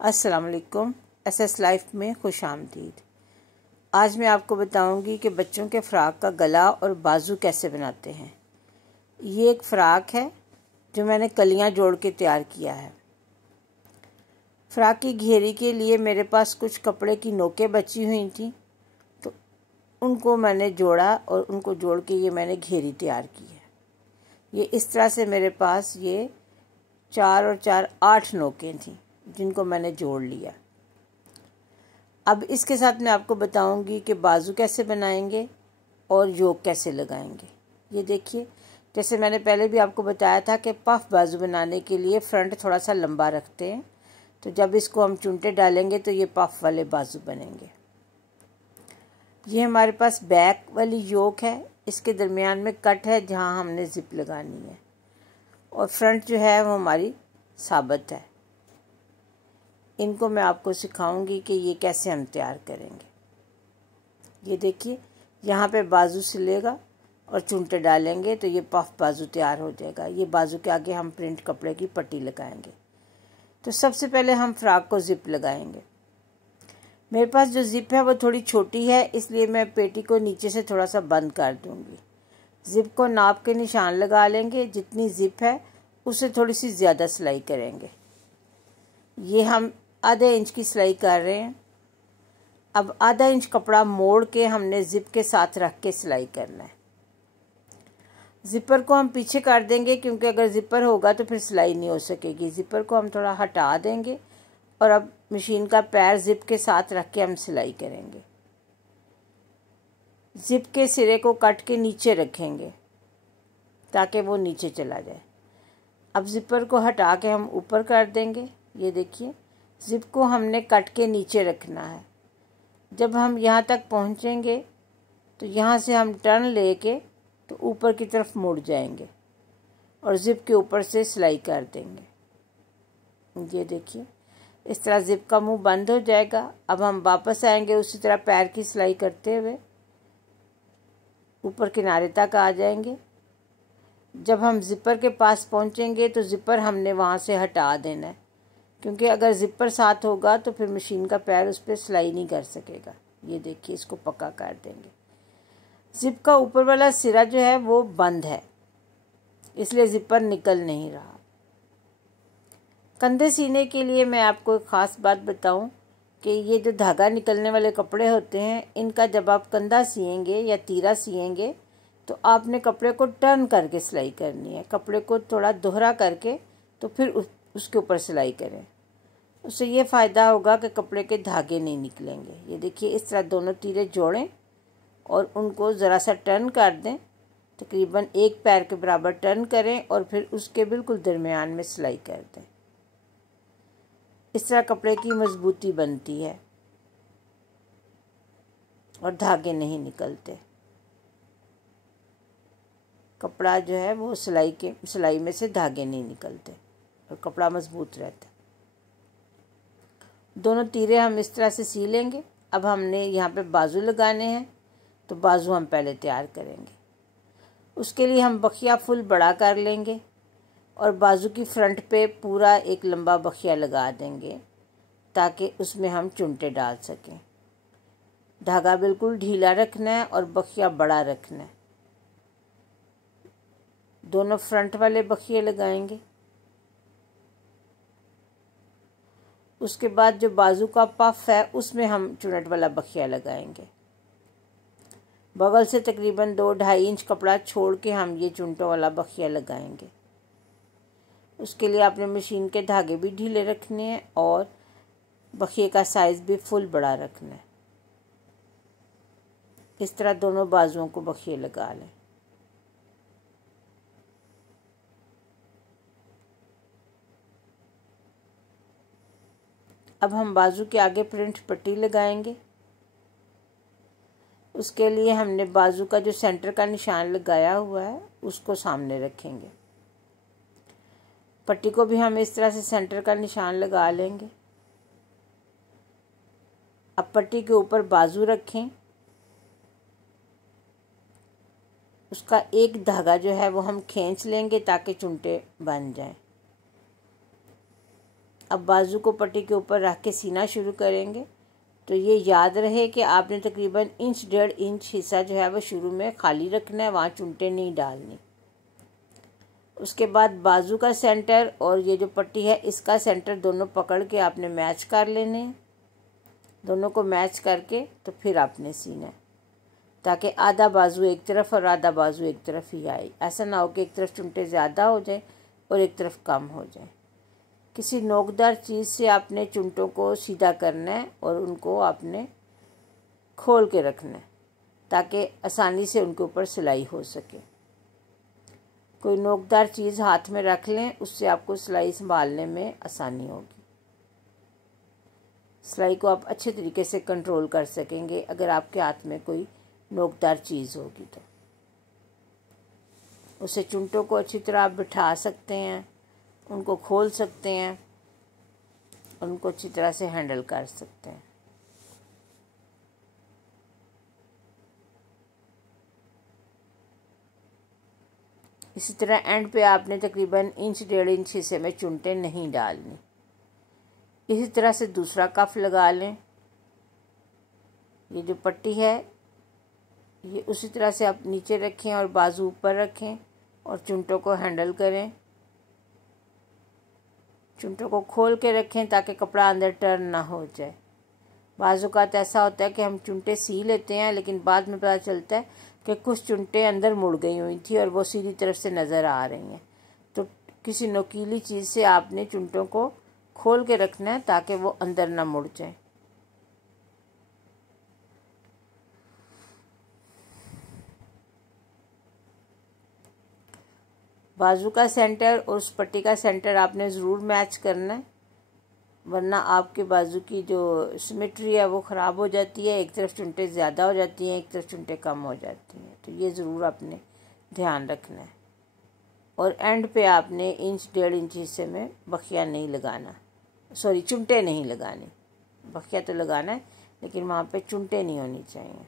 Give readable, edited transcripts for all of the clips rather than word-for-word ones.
अस्सलाम वालेकुम। SS life में खुश आमदीद। आज मैं आपको बताऊंगी कि बच्चों के फ़्राक का गला और बाजू कैसे बनाते हैं। ये एक फ़्राक है जो मैंने कलियां जोड़ के तैयार किया है। फ़्राक की घेरी के लिए मेरे पास कुछ कपड़े की नोकें बची हुई थी, तो उनको मैंने जोड़ा और उनको जोड़ के ये मैंने घेरी तैयार की है। ये इस तरह से मेरे पास ये 4 और 4 8 नोकें थीं जिनको मैंने जोड़ लिया। अब इसके साथ मैं आपको बताऊंगी कि बाजू कैसे बनाएंगे और योक कैसे लगाएंगे। ये देखिए, जैसे मैंने पहले भी आपको बताया था कि पफ बाजू बनाने के लिए फ्रंट थोड़ा सा लंबा रखते हैं, तो जब इसको हम चुनटे डालेंगे तो ये पफ वाले बाजू बनेंगे। ये हमारे पास बैक वाली योक है, इसके दरमियान में कट है जहाँ हमने जिप लगानी है, और फ्रंट जो है वो हमारी साबित है। इनको मैं आपको सिखाऊंगी कि ये कैसे हम तैयार करेंगे। ये देखिए, यहाँ पे बाजू सिलेगा और चुनटे डालेंगे तो ये पफ बाजू तैयार हो जाएगा। ये बाजू के आगे हम प्रिंट कपड़े की पट्टी लगाएंगे। तो सबसे पहले हम फ्रॉक को जिप लगाएंगे। मेरे पास जो जिप है वो थोड़ी छोटी है, इसलिए मैं पेटी को नीचे से थोड़ा सा बंद कर दूँगी। जिप को नाप के निशान लगा लेंगे, जितनी जिप है उससे थोड़ी सी ज़्यादा सिलाई करेंगे। ये हम आधे इंच की सिलाई कर रहे हैं। अब आधा इंच कपड़ा मोड़ के हमने जिप के साथ रख के सिलाई करना है। ज़िपर को हम पीछे कर देंगे, क्योंकि अगर ज़िपर होगा तो फिर सिलाई नहीं हो सकेगी। ज़िपर को हम थोड़ा हटा देंगे और अब मशीन का पैर जिप के साथ रख के हम सिलाई करेंगे। जिप के सिरे को कट के नीचे रखेंगे ताकि वो नीचे चला जाए। अब ज़िपर को हटा के हम ऊपर कर देंगे। ये देखिए, जिप को हमने कट के नीचे रखना है। जब हम यहाँ तक पहुँचेंगे तो यहाँ से हम टर्न लेके तो ऊपर की तरफ मुड़ जाएंगे और जिप के ऊपर से सिलाई कर देंगे। ये देखिए, इस तरह जिप का मुंह बंद हो जाएगा। अब हम वापस आएंगे, उसी तरह पैर की सिलाई करते हुए ऊपर किनारे तक आ जाएंगे। जब हम ज़िपर के पास पहुँचेंगे तो ज़िपर हमने वहाँ से हटा देना है, क्योंकि अगर ज़िपर साथ होगा तो फिर मशीन का पैर उस पर सिलाई नहीं कर सकेगा। ये देखिए, इसको पक्का कर देंगे। ज़िप का ऊपर वाला सिरा जो है वो बंद है, इसलिए ज़िपर निकल नहीं रहा। कंधे सीने के लिए मैं आपको एक ख़ास बात बताऊं कि ये जो धागा निकलने वाले कपड़े होते हैं, इनका जब आप कंधा सिएंगे या तीरा सिएंगे तो आपने कपड़े को टर्न करके सिलाई करनी है। कपड़े को थोड़ा दोहरा करके तो फिर उसके ऊपर सिलाई करें। उससे ये फ़ायदा होगा कि कपड़े के धागे नहीं निकलेंगे। ये देखिए, इस तरह दोनों तीरे जोड़ें और उनको ज़रा सा टर्न कर दें, तकरीबन एक पैर के बराबर टर्न करें और फिर उसके बिल्कुल दरमियान में सिलाई कर दें। इस तरह कपड़े की मजबूती बनती है और धागे नहीं निकलते। कपड़ा जो है वो सिलाई में से धागे नहीं निकलते और कपड़ा मजबूत रहता है। दोनों तीरे हम इस तरह से सी लेंगे। अब हमने यहाँ पे बाजू लगाने हैं, तो बाजू हम पहले तैयार करेंगे। उसके लिए हम बखिया फुल बड़ा कर लेंगे और बाजू की फ्रंट पे पूरा एक लंबा बखिया लगा देंगे ताकि उसमें हम चुनटे डाल सकें। धागा बिल्कुल ढीला रखना है और बखिया बड़ा रखना है। दोनों फ्रंट वाले बखिए लगाएंगे। उसके बाद जो बाजू का पफ है उसमें हम चुनट वाला बखिया लगाएंगे। बगल से तकरीबन 2-2.5 इंच कपड़ा छोड़ के हम ये चुनटों वाला बखिया लगाएंगे। उसके लिए आपने मशीन के धागे भी ढीले रखने हैं और बखिए का साइज़ भी फुल बड़ा रखना है। इस तरह दोनों बाजुओं को बखिए लगा लें। अब हम बाजू के आगे प्रिंट पट्टी लगाएंगे। उसके लिए हमने बाजू का जो सेंटर का निशान लगाया हुआ है उसको सामने रखेंगे। पट्टी को भी हम इस तरह से सेंटर का निशान लगा लेंगे। अब पट्टी के ऊपर बाजू रखें। उसका एक धागा जो है वो हम खींच लेंगे ताकि चुनटे बन जाएं। अब बाजू को पट्टी के ऊपर रख के सीना शुरू करेंगे। तो ये याद रहे कि आपने तकरीबन 1.5 इंच हिस्सा जो है वो शुरू में खाली रखना है, वहाँ चुनटे नहीं डालनी। उसके बाद बाजू का सेंटर और ये जो पट्टी है इसका सेंटर दोनों पकड़ के आपने मैच कर लेने हैं। दोनों को मैच करके तो फिर आपने सीना है, ताकि आधा बाजू एक तरफ और आधा बाजू एक तरफ ही आए। ऐसा ना हो कि एक तरफ चुनटे ज़्यादा हो जाए और एक तरफ कम हो जाए। किसी नोकदार चीज़ से आपने चुनटों को सीधा करना है और उनको आपने खोल के रखना है, ताकि आसानी से उनके ऊपर सिलाई हो सके। कोई नोकदार चीज़ हाथ में रख लें, उससे आपको सिलाई संभालने में आसानी होगी। सिलाई को आप अच्छे तरीके से कंट्रोल कर सकेंगे अगर आपके हाथ में कोई नोकदार चीज़ होगी तो। उसे चुनटों को अच्छी तरह आप बिठा सकते हैं, उनको खोल सकते हैं और उनको अच्छी तरह से हैंडल कर सकते हैं। इसी तरह एंड पे आपने तकरीबन 1-1.5 इंच हिस्से में चुनटे नहीं डालनी। इसी तरह से दूसरा कफ लगा लें। ये जो पट्टी है ये उसी तरह से आप नीचे रखें और बाजू ऊपर रखें और चुनटों को हैंडल करें। चुनटों को खोल के रखें ताकि कपड़ा अंदर टर्न ना हो जाए। बाजू का ऐसा होता है कि हम चुनटे सी लेते हैं, लेकिन बाद में पता चलता है कि कुछ चुनटे अंदर मुड़ गई हुई थी और वो सीधी तरफ से नज़र आ रही हैं। तो किसी नुकीली चीज़ से आपने चुनटों को खोल के रखना है ताकि वो अंदर ना मुड़ जाए। बाजू का सेंटर और उस पट्टी का सेंटर आपने ज़रूर मैच करना है, वरना आपके बाजू की जो सिमेट्री है वो ख़राब हो जाती है। एक तरफ चुनटे ज़्यादा हो जाती हैं, एक तरफ चुनटे कम हो जाती हैं। तो ये ज़रूर आपने ध्यान रखना है। और एंड पे आपने 1-1.5 इंच हिस्से में बखिया नहीं लगाना, सॉरी चुनटे नहीं लगाने। बखिया तो लगाना है लेकिन वहाँ पे चुनटे नहीं होनी चाहिए।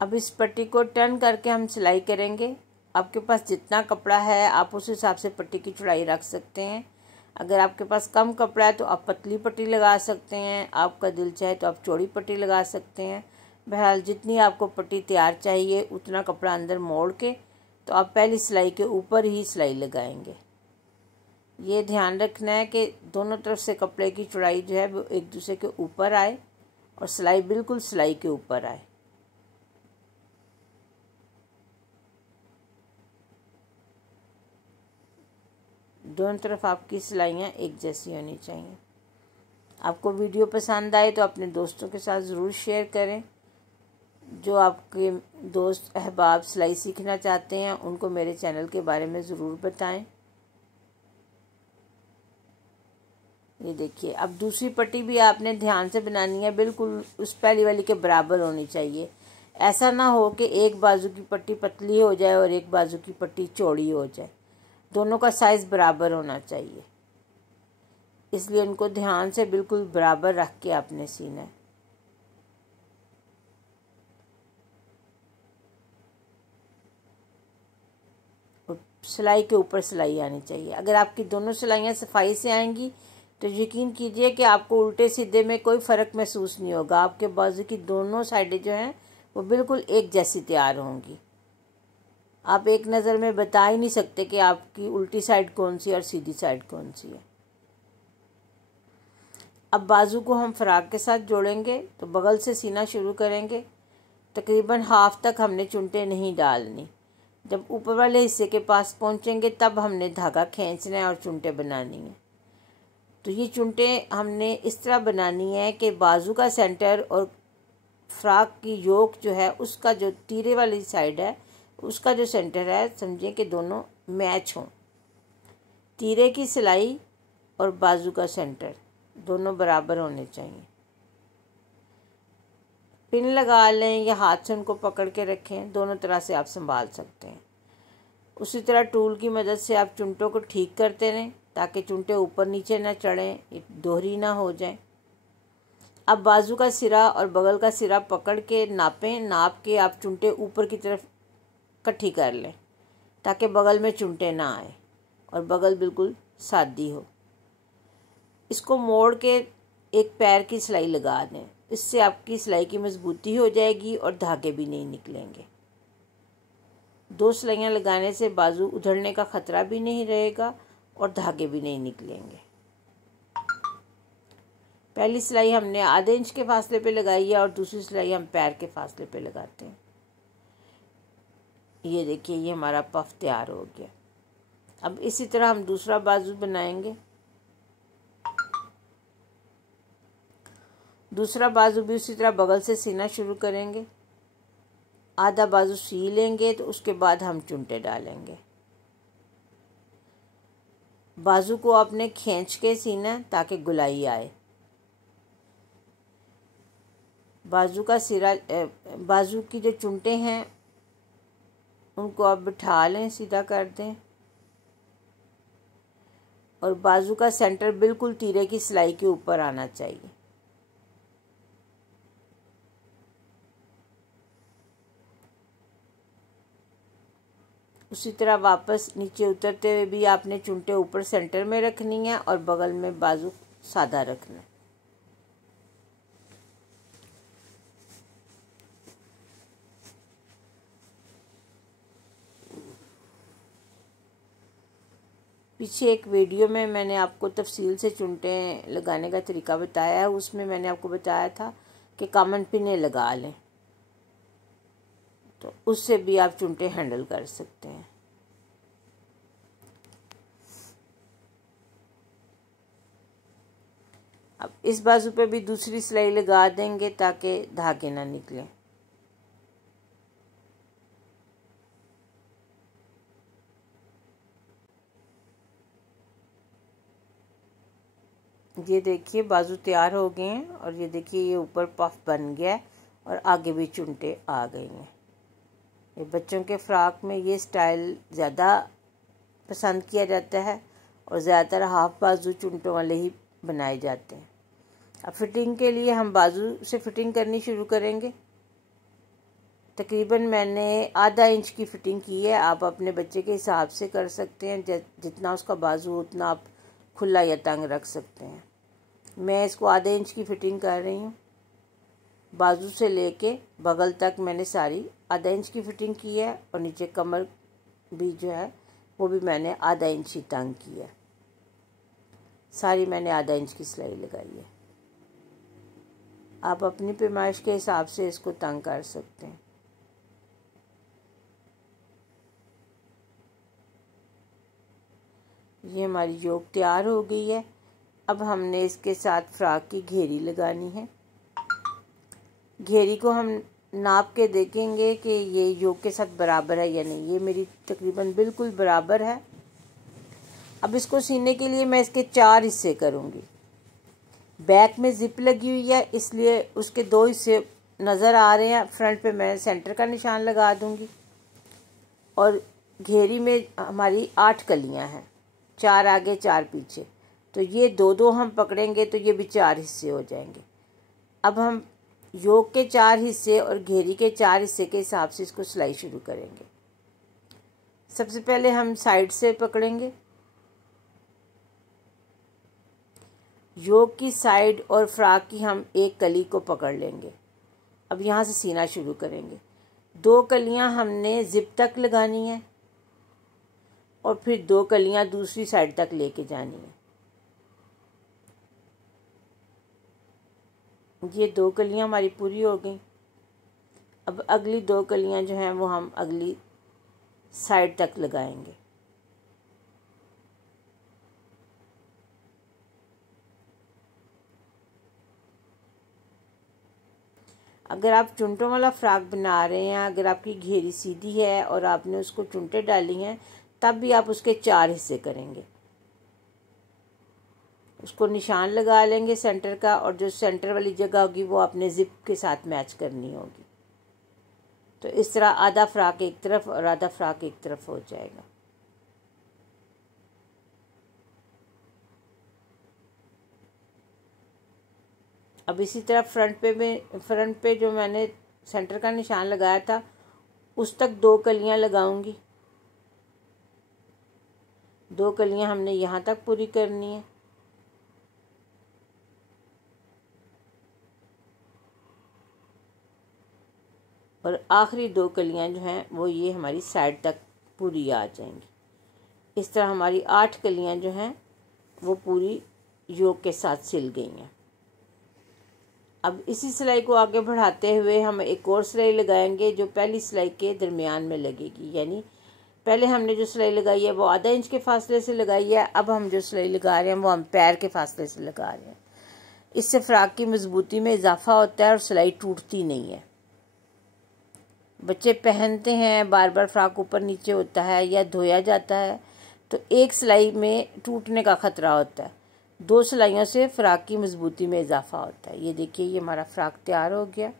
अब इस पट्टी को टर्न करके हम सिलाई करेंगे। आपके पास जितना कपड़ा है आप उस हिसाब से पट्टी की चौड़ाई रख सकते हैं। अगर आपके पास कम कपड़ा है तो आप पतली पट्टी लगा सकते हैं, आपका दिल चाहे तो आप चौड़ी पट्टी लगा सकते हैं। बहरहाल जितनी आपको पट्टी तैयार चाहिए उतना कपड़ा अंदर मोड़ के तो आप पहली सिलाई के ऊपर ही सिलाई लगाएंगे। ये ध्यान रखना है कि दोनों तरफ से कपड़े की चौड़ाई जो है वो एक दूसरे के ऊपर आए और सिलाई बिल्कुल सिलाई के ऊपर आए। दोनों तरफ आपकी सिलाइयाँ एक जैसी होनी चाहिए। आपको वीडियो पसंद आए तो अपने दोस्तों के साथ ज़रूर शेयर करें। जो आपके दोस्त अहबाब सिलाई सीखना चाहते हैं उनको मेरे चैनल के बारे में ज़रूर बताएं। ये देखिए, अब दूसरी पट्टी भी आपने ध्यान से बनानी है, बिल्कुल उस पहली वाली के बराबर होनी चाहिए। ऐसा ना हो कि एक बाजू की पट्टी पतली हो जाए और एक बाजू की पट्टी चौड़ी हो जाए। दोनों का साइज़ बराबर होना चाहिए, इसलिए उनको ध्यान से बिल्कुल बराबर रख के आपने सीना है। और सिलाई के ऊपर सिलाई आनी चाहिए। अगर आपकी दोनों सिलाइयाँ सफाई से आएंगी तो यकीन कीजिए कि आपको उल्टे सीधे में कोई फ़र्क महसूस नहीं होगा। आपके बाजू की दोनों साइडें जो हैं वो बिल्कुल एक जैसी तैयार होंगी। आप एक नज़र में बता ही नहीं सकते कि आपकी उल्टी साइड कौन सी और सीधी साइड कौन सी है। अब बाजू को हम फ़राक के साथ जोड़ेंगे तो बगल से सीना शुरू करेंगे। तकरीबन हाफ तक हमने चुनटे नहीं डालनी। जब ऊपर वाले हिस्से के पास पहुंचेंगे तब हमने धागा खींचना है और चुनटे बनानी है। तो ये चुनटे हमने इस तरह बनानी है कि बाजू का सेंटर और फ्राक की योक जो है उसका जो तीरे वाली साइड है उसका जो सेंटर है समझें कि दोनों मैच हों। तीरे की सिलाई और बाजू का सेंटर दोनों बराबर होने चाहिए। पिन लगा लें या हाथ से उनको पकड़ के रखें, दोनों तरह से आप संभाल सकते हैं। उसी तरह टूल की मदद से आप चुनटों को ठीक करते रहें ताकि चुनटे ऊपर नीचे ना चढ़ें, दोहरी ना हो जाएं। अब बाजू का सिरा और बगल का सिरा पकड़ के नापें। नाप के आप चुनटे ऊपर की तरफ इकट्ठी कर लें ताकि बगल में चुनटे ना आए और बगल बिल्कुल सादी हो। इसको मोड़ के एक पैर की सिलाई लगा दें। इससे आपकी सिलाई की मजबूती हो जाएगी और धागे भी नहीं निकलेंगे। 2 सिलाइयाँ लगाने से बाजू उधड़ने का ख़तरा भी नहीं रहेगा और धागे भी नहीं निकलेंगे। पहली सिलाई हमने आधे इंच के फासले पे लगाई है और दूसरी सिलाई हम पैर के फासले पे लगाते हैं। ये देखिए, ये हमारा पफ तैयार हो गया। अब इसी तरह हम दूसरा बाजू बनाएंगे। दूसरा बाजू भी उसी तरह बगल से सीना शुरू करेंगे। आधा बाजू सी लेंगे तो उसके बाद हम चुनटे डालेंगे। बाजू को आपने खींच के सीना ताकि गुलाई आए। बाजू का सिरा, बाजू की जो चुनटे हैं उनको आप बिठा लें, सीधा कर दें और बाजू का सेंटर बिल्कुल तीरे की सिलाई के ऊपर आना चाहिए। उसी तरह वापस नीचे उतरते हुए भी आपने चुनटे ऊपर सेंटर में रखनी है और बगल में बाजू सादा रखना है। पीछे एक वीडियो में मैंने आपको तफसील से चुनटे लगाने का तरीका बताया है। उसमें मैंने आपको बताया था कि कॉमन पिने लगा लें, तो उससे भी आप चुनटे हैंडल कर सकते हैं। अब इस बाजू पे भी दूसरी सिलाई लगा देंगे ताकि धागे ना निकलें। ये देखिए, बाजू तैयार हो गए हैं और ये देखिए, ये ऊपर पफ बन गया है और आगे भी चुनटे आ गई हैं। ये बच्चों के फ्रॉक में ये स्टाइल ज़्यादा पसंद किया जाता है और ज़्यादातर हाफ बाजू चुनटों वाले ही बनाए जाते हैं। अब फिटिंग के लिए हम बाजू से फिटिंग करनी शुरू करेंगे। तकरीबन मैंने आधा इंच की फ़िटिंग की है। आप अपने बच्चे के हिसाब से कर सकते हैं, जितना उसका बाजू उतना आप खुला या तंग रख सकते हैं। मैं इसको आधे इंच की फ़िटिंग कर रही हूँ। बाजू से लेके बगल तक मैंने सारी आधा इंच की फ़िटिंग की है और नीचे कमर भी जो है वो भी मैंने आधा इंच ही तंग की है। सारी मैंने आधा इंच की सिलाई लगाई है। आप अपनी पैमाइश के हिसाब से इसको तंग कर सकते हैं। ये हमारी योक तैयार हो गई है। अब हमने इसके साथ फ्रॉक की घेरी लगानी है। घेरी को हम नाप के देखेंगे कि ये योक के साथ बराबर है या नहीं। ये मेरी तकरीबन बिल्कुल बराबर है। अब इसको सीने के लिए मैं इसके 4 हिस्से करूँगी। बैक में जिप लगी हुई है इसलिए उसके 2 हिस्से नज़र आ रहे हैं। फ्रंट पे मैं सेंटर का निशान लगा दूँगी और घेरी में हमारी 8 कलियाँ हैं, 4 आगे 4 पीछे, तो ये 2-2 हम पकड़ेंगे तो ये भी 4 हिस्से हो जाएंगे। अब हम योक के 4 हिस्से और घेरी के 4 हिस्से के हिसाब से इसको सिलाई शुरू करेंगे। सबसे पहले हम साइड से पकड़ेंगे। योक की साइड और फ्रॉक की हम एक कली को पकड़ लेंगे। अब यहाँ से सीना शुरू करेंगे। 2 कलियाँ हमने जिप तक लगानी है और फिर 2 कलियाँ दूसरी साइड तक लेके जानी है। ये 2 कलियाँ हमारी पूरी हो गई। अब अगली 2 कलियाँ जो हैं वो हम अगली साइड तक लगाएंगे। अगर आप चुनटों वाला फ्रॉक बना रहे हैं, अगर आपकी घेरी सीधी है और आपने उसको चुनटे डाली हैं, तब भी आप उसके 4 हिस्से करेंगे। उसको निशान लगा लेंगे सेंटर का और जो सेंटर वाली जगह होगी वो अपने जिप के साथ मैच करनी होगी। तो इस तरह आधा फ्रॉक एक तरफ और आधा फ्रॉक एक तरफ हो जाएगा। अब इसी तरह फ्रंट पे जो मैंने सेंटर का निशान लगाया था उस तक 2 कलियां लगाऊंगी। 2 कलियां हमने यहाँ तक पूरी करनी है। और आखिरी 2 कलियां जो हैं वो ये हमारी साइड तक पूरी आ जाएंगी। इस तरह हमारी 8 कलियां जो हैं वो पूरी योग के साथ सिल गई हैं। अब इसी सिलाई को आगे बढ़ाते हुए हम एक और सिलाई लगाएंगे जो पहली सिलाई के दरमियान में लगेगी। यानी पहले हमने जो सिलाई लगाई है वो आधा इंच के फासले से लगाई है, अब हम जो सिलाई लगा रहे हैं वो हम पैर के फासले से लगा रहे हैं। इससे फ्राक की मजबूती में इजाफा होता है और सिलाई टूटती नहीं है। बच्चे पहनते हैं, बार बार फ्राक ऊपर नीचे होता है या धोया जाता है तो एक सिलाई में टूटने का ख़तरा होता है। 2 सिलाइयों से फ़्राक की मजबूती में इजाफा होता है। ये देखिए, ये हमारा फ़्राक तैयार हो गया।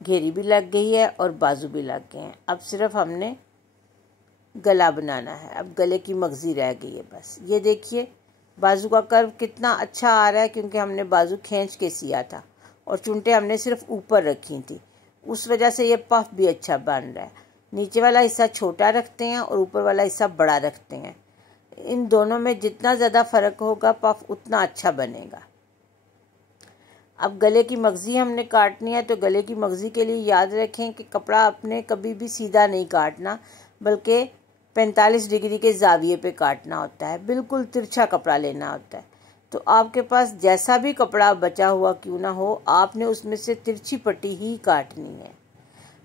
घेरी भी लग गई है और बाजू भी लग गए हैं। अब सिर्फ हमने गला बनाना है। अब गले की मगजी रह गई है बस। ये देखिए बाजू का कर्व कितना अच्छा आ रहा है क्योंकि हमने बाजू खींच के सिया था और चुनटे हमने सिर्फ ऊपर रखी थी, उस वजह से ये पफ भी अच्छा बन रहा है। नीचे वाला हिस्सा छोटा रखते हैं और ऊपर वाला हिस्सा बड़ा रखते हैं। इन दोनों में जितना ज़्यादा फ़र्क होगा पफ उतना अच्छा बनेगा। अब गले की मगजी हमने काटनी है तो गले की मगजी के लिए याद रखें कि कपड़ा आपने कभी भी सीधा नहीं काटना बल्कि 45 डिग्री के ज़ाविये पे काटना होता है। बिल्कुल तिरछा कपड़ा लेना होता है। तो आपके पास जैसा भी कपड़ा बचा हुआ क्यों ना हो, आपने उसमें से तिरछी पट्टी ही काटनी है।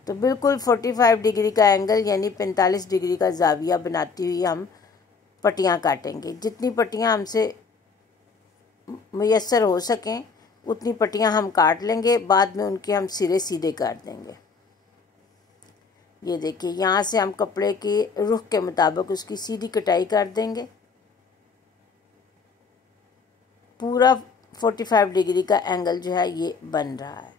तो बिल्कुल 45 डिग्री का एंगल यानी 45 डिग्री का ज़ाविया बनाती हुई हम पट्टियाँ काटेंगे। जितनी पट्टियाँ हमसे मुयस्सर हो सकें उतनी पट्टियाँ हम काट लेंगे। बाद में उनके हम सिरे सीधे कर देंगे। ये देखिए, यहाँ से हम कपड़े के रुख के मुताबिक उसकी सीधी कटाई कर देंगे। पूरा 45 डिग्री का एंगल जो है ये बन रहा है।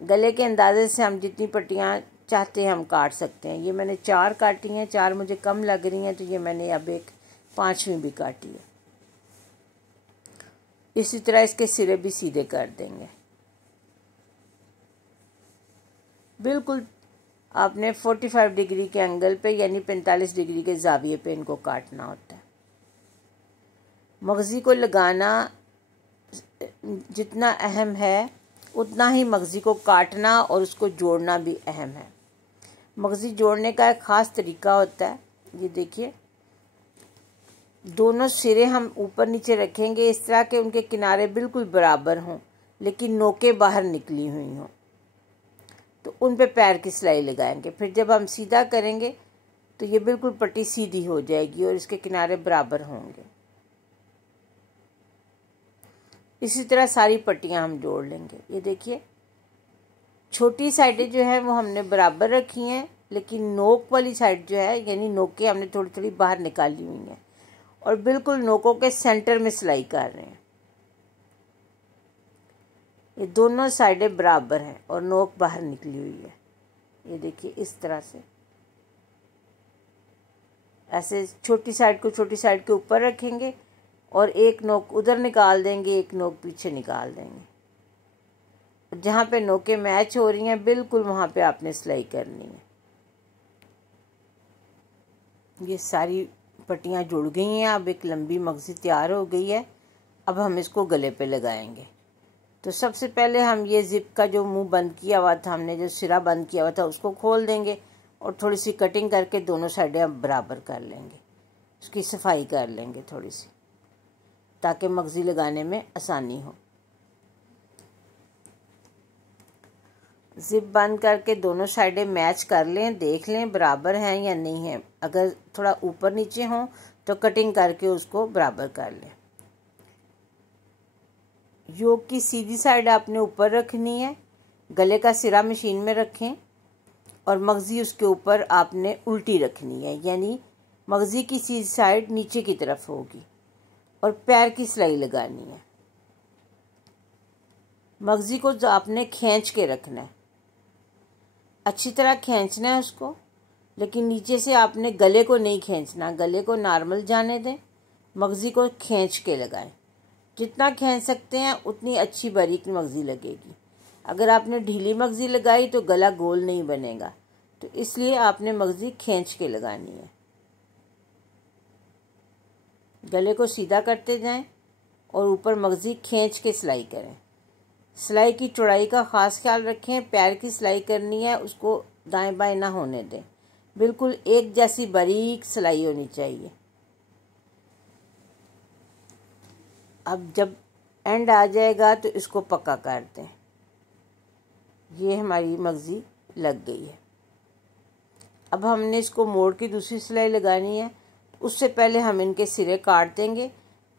गले के अंदाजे से हम जितनी पट्टियाँ चाहते हैं हम काट सकते हैं। ये मैंने 4 काटी हैं, 4 मुझे कम लग रही हैं तो ये मैंने अब एक 5वीं भी काटी है। इसी तरह इसके सिरे भी सीधे कर देंगे। बिल्कुल आपने 45 डिग्री के एंगल पे यानी 45 डिग्री के ज़ाविये पे इनको काटना होता है। मगज़ी को लगाना जितना अहम है उतना ही मगज़ी को काटना और उसको जोड़ना भी अहम है। मगज़ी जोड़ने का एक ख़ास तरीका होता है। ये देखिए, दोनों सिरे हम ऊपर नीचे रखेंगे इस तरह के उनके किनारे बिल्कुल बराबर हों लेकिन नोकें बाहर निकली हुई हों, तो उन पे पैर की सिलाई लगाएंगे। फिर जब हम सीधा करेंगे तो ये बिल्कुल पट्टी सीधी हो जाएगी और इसके किनारे बराबर होंगे। इसी तरह सारी पट्टियां हम जोड़ लेंगे। ये देखिए, छोटी साइडें जो है वो हमने बराबर रखी हैं लेकिन नोक वाली साइड जो है यानी नोकें हमने थोड़ी थोड़ी बाहर निकाली हुई हैं और बिल्कुल नोकों के सेंटर में सिलाई कर रहे हैं। ये दोनों साइडें बराबर हैं और नोक बाहर निकली हुई है। ये देखिए, इस तरह से ऐसे छोटी साइड को छोटी साइड के ऊपर रखेंगे और एक नोक उधर निकाल देंगे, एक नोक पीछे निकाल देंगे। जहाँ पे नोकें मैच हो रही हैं बिल्कुल वहाँ पे आपने सिलाई करनी है। ये सारी पट्टियाँ जुड़ गई हैं। अब एक लंबी मगज़ी तैयार हो गई है। अब हम इसको गले पे लगाएंगे। तो सबसे पहले हम ये ज़िप का जो मुंह बंद किया हुआ था, हमने जो सिरा बंद किया हुआ था उसको खोल देंगे और थोड़ी सी कटिंग करके दोनों साइडें हम बराबर कर लेंगे। उसकी सफाई कर लेंगे थोड़ी सी ताकि मगज़ी लगाने में आसानी हो। ज़िप बंद करके दोनों साइडें मैच कर लें, देख लें बराबर हैं या नहीं है। अगर थोड़ा ऊपर नीचे हों तो कटिंग करके उसको बराबर कर लें। योक की सीधी साइड आपने ऊपर रखनी है, गले का सिरा मशीन में रखें और मगज़ी उसके ऊपर आपने उल्टी रखनी है यानी मगज़ी की सीधी साइड नीचे की तरफ होगी और पैर की सिलाई लगानी है। मगज़ी को आपने खींच के रखना है, अच्छी तरह खींचना है उसको, लेकिन नीचे से आपने गले को नहीं खींचना। गले को नॉर्मल जाने दें मगज़ी को खींच के लगाएं। जितना खींच सकते हैं उतनी अच्छी बारीक मगज़ी लगेगी। अगर आपने ढीली मगज़ी लगाई तो गला गोल नहीं बनेगा, तो इसलिए आपने मगज़ी खींच के लगानी है। गले को सीधा करते जाएं और ऊपर मगज़ी खींच के सिलाई करें। सिलाई की चौड़ाई का ख़ास ख्याल रखें। पैर की सिलाई करनी है, उसको दाएं बाएं ना होने दें। बिल्कुल एक जैसी बारीक सिलाई होनी चाहिए। अब जब एंड आ जाएगा तो इसको पक्का कर दें। ये हमारी मगज़ी लग गई है। अब हमने इसको मोड़ की दूसरी सिलाई लगानी है। उससे पहले हम इनके सिरे काट देंगे।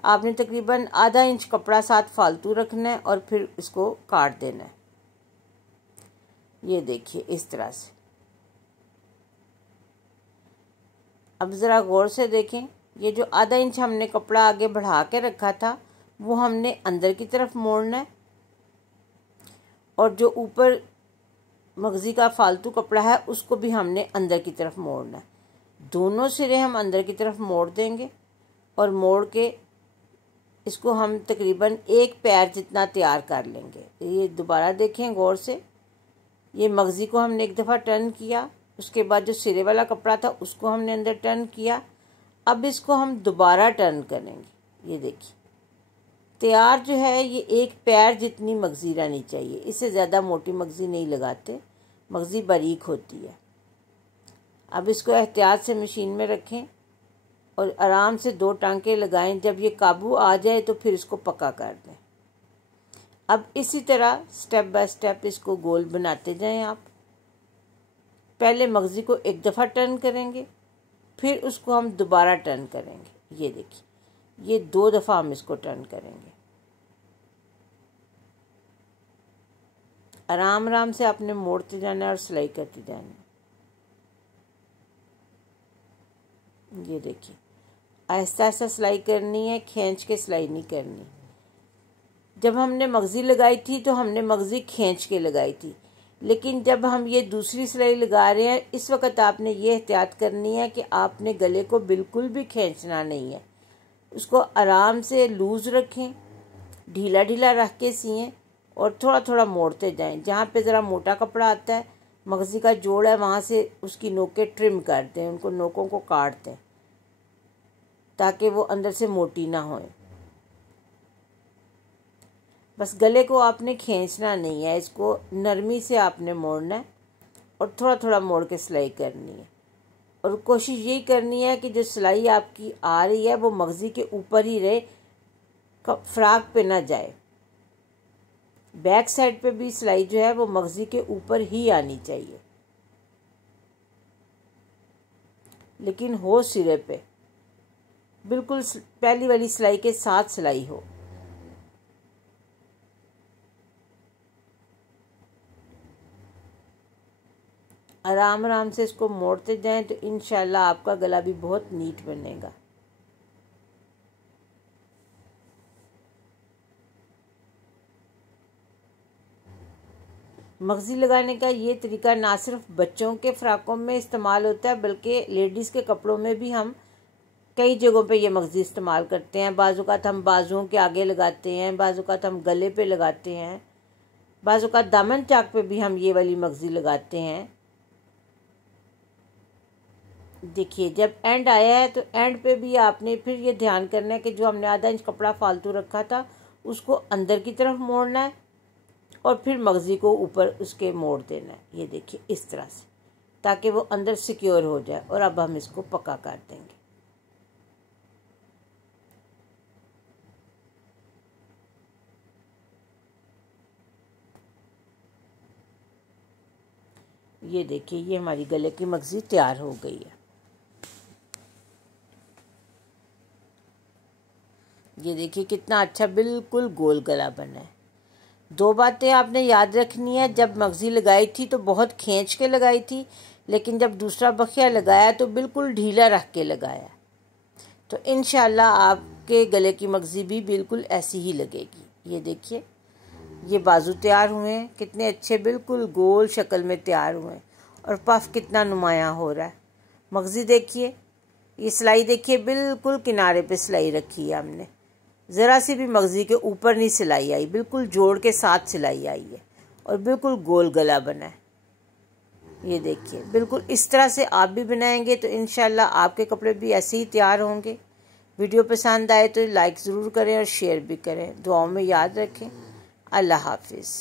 आपने तकरीबन आधा इंच कपड़ा साथ फालतू रखना है और फिर इसको काट देना है। ये देखिए इस तरह से। अब ज़रा गौर से देखें, ये जो आधा इंच हमने कपड़ा आगे बढ़ा के रखा था वो हमने अंदर की तरफ मोड़ना है, और जो ऊपर मगज़ी का फालतू कपड़ा है उसको भी हमने अंदर की तरफ मोड़ना है। दोनों सिरे हम अंदर की तरफ मोड़ देंगे और मोड़ के इसको हम तकरीबन एक पैर जितना तैयार कर लेंगे। ये दोबारा देखें गौर से। ये मगज़ी को हमने एक दफ़ा टर्न किया, उसके बाद जो सिरे वाला कपड़ा था उसको हमने अंदर टर्न किया। अब इसको हम दोबारा टर्न करेंगे। ये देखिए तैयार जो है, ये एक पैर जितनी मगज़ी रहनी चाहिए। इससे ज़्यादा मोटी मगज़ी नहीं लगाते, मगज़ी बारीक होती है। अब इसको एहतियात से मशीन में रखें और आराम से 2 टांके लगाएं। जब ये काबू आ जाए तो फिर इसको पक्का कर दें। अब इसी तरह स्टेप बाय स्टेप इसको गोल बनाते जाएं। आप पहले मगज़ी को एक दफ़ा टर्न करेंगे, फिर उसको हम दोबारा टर्न करेंगे। ये देखिए ये 2 दफ़ा हम इसको टर्न करेंगे। आराम आराम से आपने मोड़ते जाना है और सिलाई करते जाना है। ये देखिए आहिस्ता आहिस्ता सिलाई करनी है, खींच के सिलाई नहीं करनी। जब हमने मगज़ी लगाई थी तो हमने मगज़ी खींच के लगाई थी, लेकिन जब हम ये दूसरी सिलाई लगा रहे हैं इस वक्त आपने ये एहतियात करनी है कि आपने गले को बिल्कुल भी खींचना नहीं है। उसको आराम से लूज़ रखें, ढीला ढीला रख के सिएं और थोड़ा थोड़ा मोड़ते जाएं। जहाँ पे ज़रा मोटा कपड़ा आता है, मगज़ी का जोड़ है, वहाँ से उसकी नोकें ट्रिम कर दें, उनको नोकों को काट दें ताकि वो अंदर से मोटी ना होए। बस गले को आपने खींचना नहीं है, इसको नरमी से आपने मोड़ना है और थोड़ा थोड़ा मोड़ के सिलाई करनी है। और कोशिश यही करनी है कि जो सिलाई आपकी आ रही है वो मगज़ी के ऊपर ही रहे, फ्राक पे ना जाए। बैक साइड पे भी सिलाई जो है वो मगज़ी के ऊपर ही आनी चाहिए, लेकिन हो सिरे पे, बिल्कुल पहली वाली सिलाई के साथ सिलाई हो। आराम आराम से इसको मोड़ते जाएं तो इंशाल्लाह आपका गला भी बहुत नीट बनेगा। मगज़ी लगाने का ये तरीका ना सिर्फ बच्चों के फ्राकों में इस्तेमाल होता है, बल्कि लेडीज़ के कपड़ों में भी हम कई जगहों पे ये मगज़ी इस्तेमाल करते हैं। बाज़-औक़ात हम बाजुओं के आगे लगाते हैं, बाज़-औक़ात हम गले पे लगाते हैं, बाज़-औक़ात दामन चाक पे भी हम ये वाली मगज़ी लगाते हैं। देखिए जब एंड आया है तो एंड पे भी आपने फिर ये ध्यान करना है कि जो हमने आधा इंच कपड़ा फालतू रखा था उसको अंदर की तरफ मोड़ना है और फिर मगज़ी को ऊपर उसके मोड़ देना है। ये देखिए इस तरह से, ताकि वो अंदर सिक्योर हो जाए। और अब हम इसको पक्का कर देंगे। ये देखिए ये हमारी गले की मगज़ी तैयार हो गई है। ये देखिए कितना अच्छा बिल्कुल गोल गला बना है। 2 बातें आपने याद रखनी है। जब मगज़ी लगाई थी तो बहुत खींच के लगाई थी, लेकिन जब दूसरा बखिया लगाया तो बिल्कुल ढीला रख के लगाया। तो इंशाल्लाह आपके गले की मगज़ी भी बिल्कुल ऐसी ही लगेगी। ये देखिए ये बाजू तैयार हुए हैं, कितने अच्छे बिल्कुल गोल शक्ल में तैयार हुए हैं और पफ कितना नुमायाँ हो रहा है। मगज़ी देखिए ये सिलाई देखिए बिल्कुल किनारे पे सिलाई रखी है हमने, ज़रा सी भी मगज़ी के ऊपर नहीं सिलाई आई, बिल्कुल जोड़ के साथ सिलाई आई है और बिल्कुल गोल गला बना है। ये देखिए बिल्कुल इस तरह से आप भी बनाएंगे तो इंशाल्लाह आपके कपड़े भी ऐसे ही तैयार होंगे। वीडियो पसंद आए तो लाइक ज़रूर करें और शेयर भी करें। दुआओं में याद रखें। अल्लाह हाफिज़।